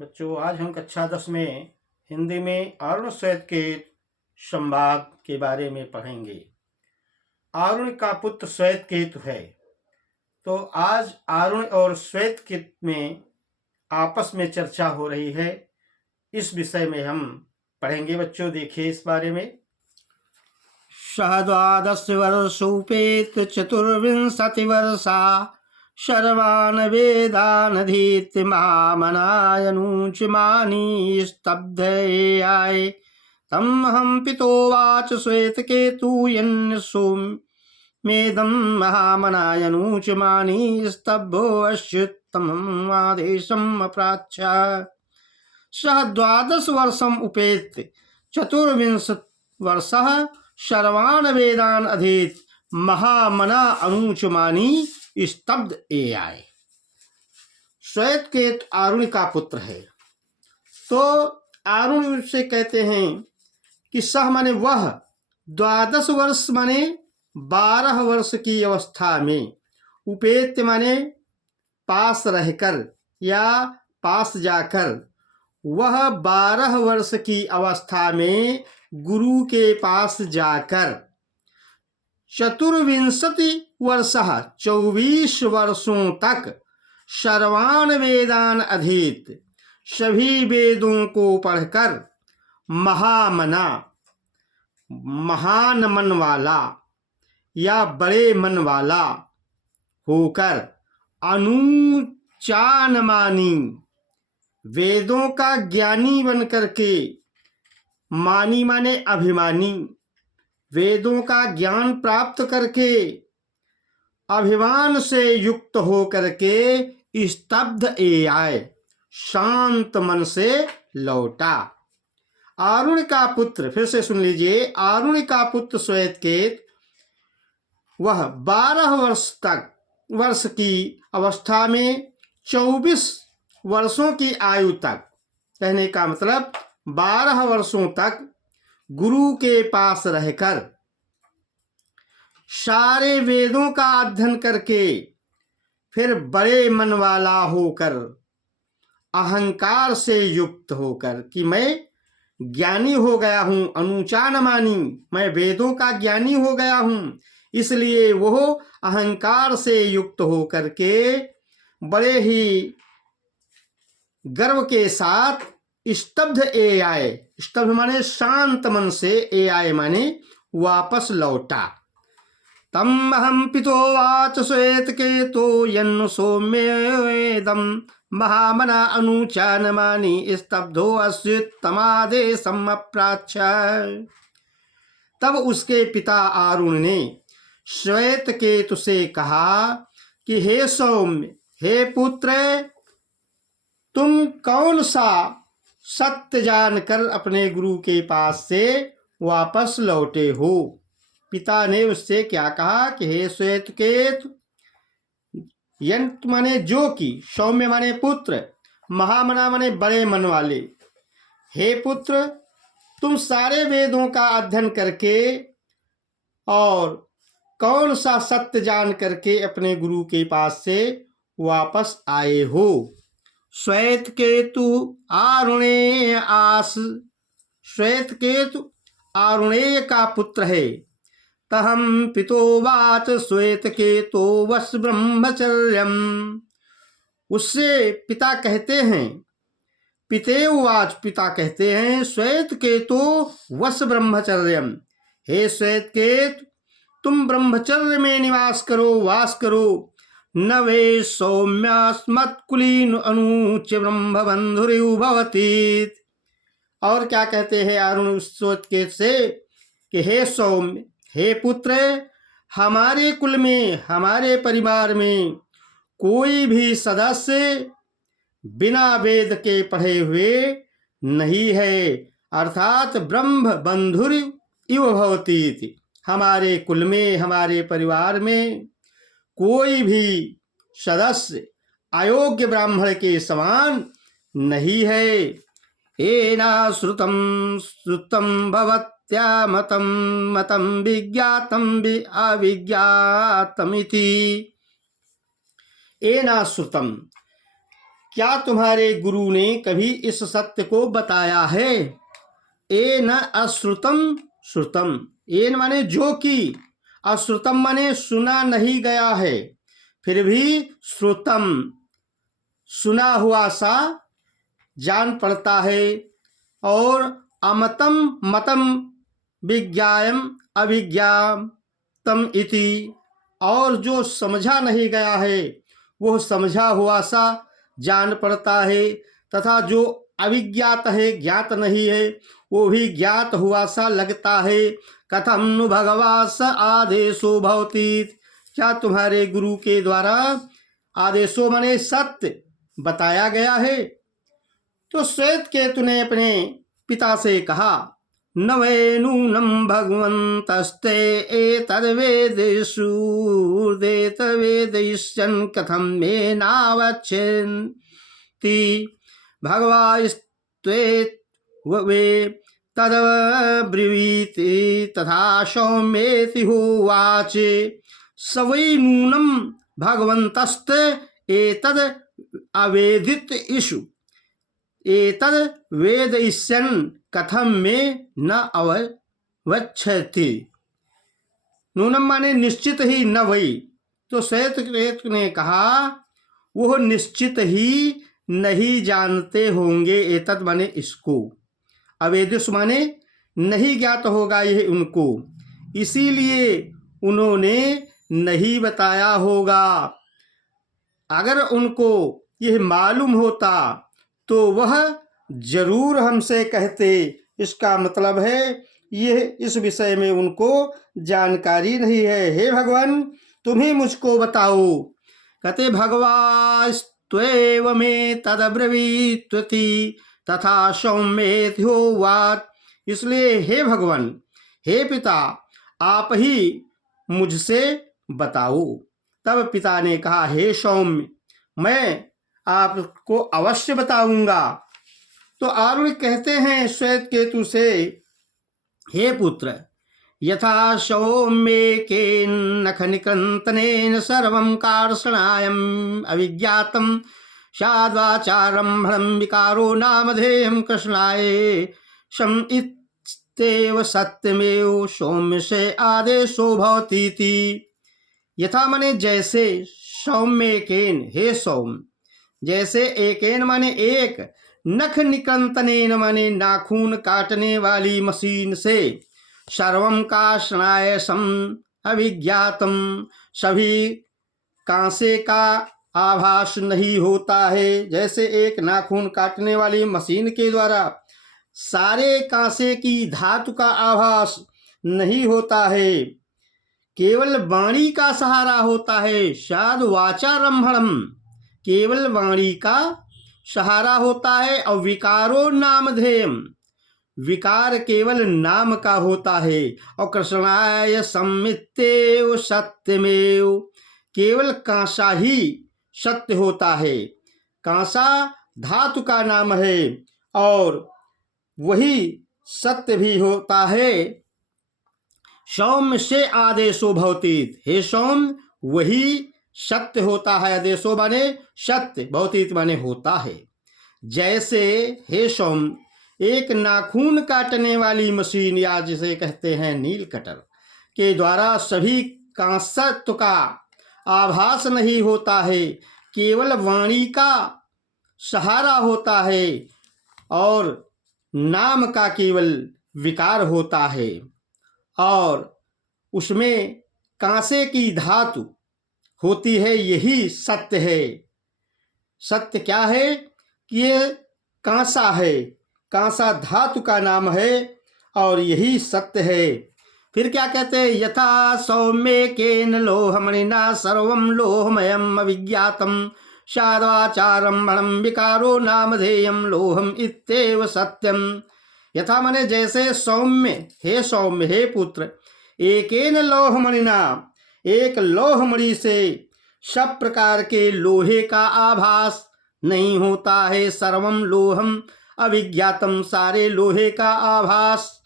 बच्चों, आज हम कक्षा 10 में हिंदी में आरुण श्वेतकेत संवाद के बारे में पढ़ेंगे। आरुण का पुत्र श्वेतकेतु है। तो आज आरुण और श्वेतकेत में आपस में चर्चा हो रही है। इस विषय में हम पढ़ेंगे। बच्चों, देखिए इस बारे में। सह द्वादश वर्षोपेत चतुर्विंशति वर्षा सर्वान् वेदानधीत्य महामनायनुचमानी स्तब्धयाय तमहं पितोवाच श्वेतकेतु यन्सोमेदं महामनायनुचमानी स्तब्धोऽस्युत्तमम् आदेशम् अप्राच्य सह द्वादश वर्षम् उपेत्य चतुर्विंशत् वर्षः सर्वान् वेदान् अधीत महामना अनुचमानी स्तब्ध आय। श्वेतकेतु आरुण का पुत्र है। तो आरुण से कहते हैं कि सह माने वह, द्वादश वर्ष माने 12 वर्ष की अवस्था में, उपेत्य माने पास रहकर या पास जाकर, वह 12 वर्ष की अवस्था में गुरु के पास जाकर चतुर्विंशति वर्ष 24 वर्षों तक सर्वान् वेदान अधीत, सभी वेदों को पढ़कर महामना, महान मन वाला या बड़े मन वाला होकर, अनुचानमानी, वेदों का ज्ञानी बन करके, मानी माने अभिमानी, वेदों का ज्ञान प्राप्त करके अभिमान से युक्त हो करके स्तब्ध आए, शांत मन से लौटा। आरुण का पुत्र, फिर से सुन लीजिए, आरुण का पुत्र श्वेतकेत वह 12 वर्ष की अवस्था में 24 वर्षों की आयु तक, कहने का मतलब 12 वर्षों तक गुरु के पास रहकर सारे वेदों का अध्ययन करके, फिर बड़े मन वाला होकर, अहंकार से युक्त होकर कि मैं ज्ञानी हो गया हूं, अनुचान मानी, मैं वेदों का ज्ञानी हो गया हूं, इसलिए वो अहंकार से युक्त होकर के बड़े ही गर्व के साथ स्तब्ध आए। स्तब्ध माने शांत मन से, आए माने वापस लौटा। तम अहम पितोवाच श्वेतकेतो यन्न सौम्येदम महामना अनुचानमानी स्तब्धो अस्युत्तमादेशम् अप्राच्य। तब उसके पिता आरुण ने श्वेतकेतु से कहा कि हे सौम्य, हे पुत्र, तुम कौन सा सत्य जानकर अपने गुरु के पास से वापस लौटे हो। पिता ने उससे क्या कहा कि हे श्वेतकेतु, यंत माने जो कि, सौम्य माने पुत्र, महामना माने बड़े मन वाले, हे पुत्र, तुम सारे वेदों का अध्ययन करके और कौन सा सत्य जान करके अपने गुरु के पास से वापस आए हो। श्वेतकेतु आरुणे आस, श्वेतकेतु आरुणेय का पुत्र है। तहम पितोवाच श्वेतकेतो वस ब्रह्मचर्यम, उससे पिता कहते हैं, पितेवाच पिता कहते हैं, श्वेतकेतो वस ब्रह्मचर्यम, हे श्वेतकेतु, तुम ब्रह्मचर्य में निवास करो, वास करो। न वे सौम्यास्मत्कुलीन अनुच ब्रह्म बंधुरिव भवति। और क्या कहते हैं आरुण श्वेतकेतु से कि हे सौम्य, हे पुत्र, हमारे कुल में, हमारे परिवार में कोई भी सदस्य बिना वेद के पढ़े हुए नहीं है, अर्थात ब्रह्म बंधुरिव इव भवति। हमारे कुल में, हमारे परिवार में कोई भी सदस्य अयोग्य ब्राह्मण के समान नहीं है। एना श्रुतम श्रुतम भवत्या मतम मतम विज्ञातम अविज्ञातमिति। एना श्रुतम, क्या तुम्हारे गुरु ने कभी इस सत्य को बताया है? ए न अश्रुतम श्रुतम, एन माने जो कि, अश्रुतम माने सुना नहीं गया है, फिर भी श्रुतम सुना हुआ सा जान पड़ता है, और अमतम मतम विज्ञायम अभिज्ञातम इति, और जो समझा नहीं गया है वह समझा हुआ सा जान पड़ता है, तथा जो अविज्ञात है, ज्ञात नहीं है, वो भी ज्ञात हुआ सा लगता है। कथम नु भगवास आदेशो भवति, क्या तुम्हारे गुरु के द्वारा आदेशो माने सत्य बताया गया है? तो श्वेत केतु ने अपने पिता से कहा, न वै नूनम भगवन्तस्ते एतद्वेदेषु वेदयिष्यन् कथं मे नावच्छन्ति भगवास्त्वे तद्ब्रवीति तथा सौम्येति होवाच। स वै नूनम भगवन्तस्त एतद् अवेदित इषु एतद् वेदयिष्यन् कथम में न अवच्छति। नूनम माने निश्चित ही, न वही। तो श्वेत ने कहा वह निश्चित ही नहीं जानते होंगे, एतद माने इसको, अवेदिस माने नहीं ज्ञात होगा यह उनको, इसीलिए उन्होंने नहीं बताया होगा। अगर उनको यह मालूम होता तो वह जरूर हमसे कहते। इसका मतलब है यह इस विषय में उनको जानकारी नहीं है। हे भगवान, तुम ही मुझको बताओ। कहते भगवास्त्वेव में तदब्रवीत्वति तथा सौम्येति होवाच। इसलिए हे भगवान, हे पिता, आप ही मुझसे बताओ। तब पिता ने कहा, हे सौम्य, मैं आपको अवश्य बताऊंगा। तो आरुण कहते हैं श्वेत केतु से, हे पुत्र, यथा सौम्येकेन नख निकृन्तनेन सर्वं कार्षणायम् अविज्ञातं स्याद्वाचारं भ्रम विकारो नामधेयं कृष्णाय शम इत्येव सत्यमेव सौम्य से आदेशो भवतीति। यथा माने जैसे, सौम्येकेन हे सौम्य, जैसे एकेन माने एक, नख निकृन्तनेन माने नाखून काटने वाली मशीन से, सर्वम कार्षणाय सम अभिज्ञातम सभी कांसे का आभास नहीं होता है। जैसे एक नाखून काटने वाली मशीन के द्वारा सारे कांसे की धातु का आभास नहीं होता है, केवल वाणी का सहारा होता है। शाद वाचारंभणम, केवल वाणी का सहारा होता है। और विकारो नामधेयम, विकार केवल नाम का होता है। और कृष्णाय सम्मित्येव सत्यमेव, केवल कांसा ही सत्य होता है। कांसा धातु का नाम है और वही सत्य भी होता है। सौम्य से आदेशो भवतीत, हे सौम्य, वही सत्य होता है। आदेशो माने सत्य, भवतीत माने होता है। जैसे हे सौम्य, एक नाखून काटने वाली मशीन, या जिसे कहते हैं नील कटर, के द्वारा सभी कांसत्व का आभास नहीं होता है, केवल वाणी का सहारा होता है और नाम का केवल विकार होता है। और उसमें कांसे की धातु होती है, यही सत्य है। सत्य क्या है कि ये कांसा है, कांसा धातु का नाम है और यही सत्य है। फिर क्या कहते हैं, यथा सौम्येकेन लोहमणिना सर्वं लोहमयम् अविज्ञातं स्याद्वाचारं भणं विकारो नामधेयं लोहम इत्येव सत्यम। यथा माने जैसे सौम्य, हे सौम्य, हे पुत्र, एकेन लोहमणिना, एक लोहमणि से सब प्रकार के लोहे का आभास नहीं होता है। सर्वम लोहम अविज्ञातम, सारे लोहे का आभास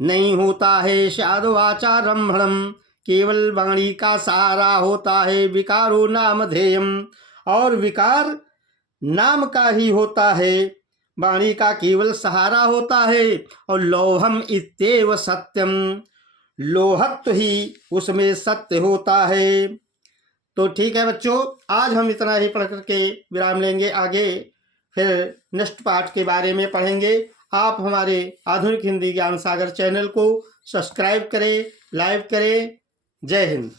नहीं होता है। स्याद्वाचारंभणम, केवल वाणी का सहारा होता है। विकारो नामधेयम, और विकार नाम का ही होता है, वाणी का केवल सहारा होता है। और लोहम इत्येव सत्यम, लोहत्व ही उसमें सत्य होता है। तो ठीक है बच्चों, आज हम इतना ही पढ़ करके विराम लेंगे। आगे फिर नेक्स्ट पार्ट के बारे में पढ़ेंगे। आप हमारे आधुनिक हिंदी ज्ञान सागर चैनल को सब्सक्राइब करें, लाइक करें। जय हिंद।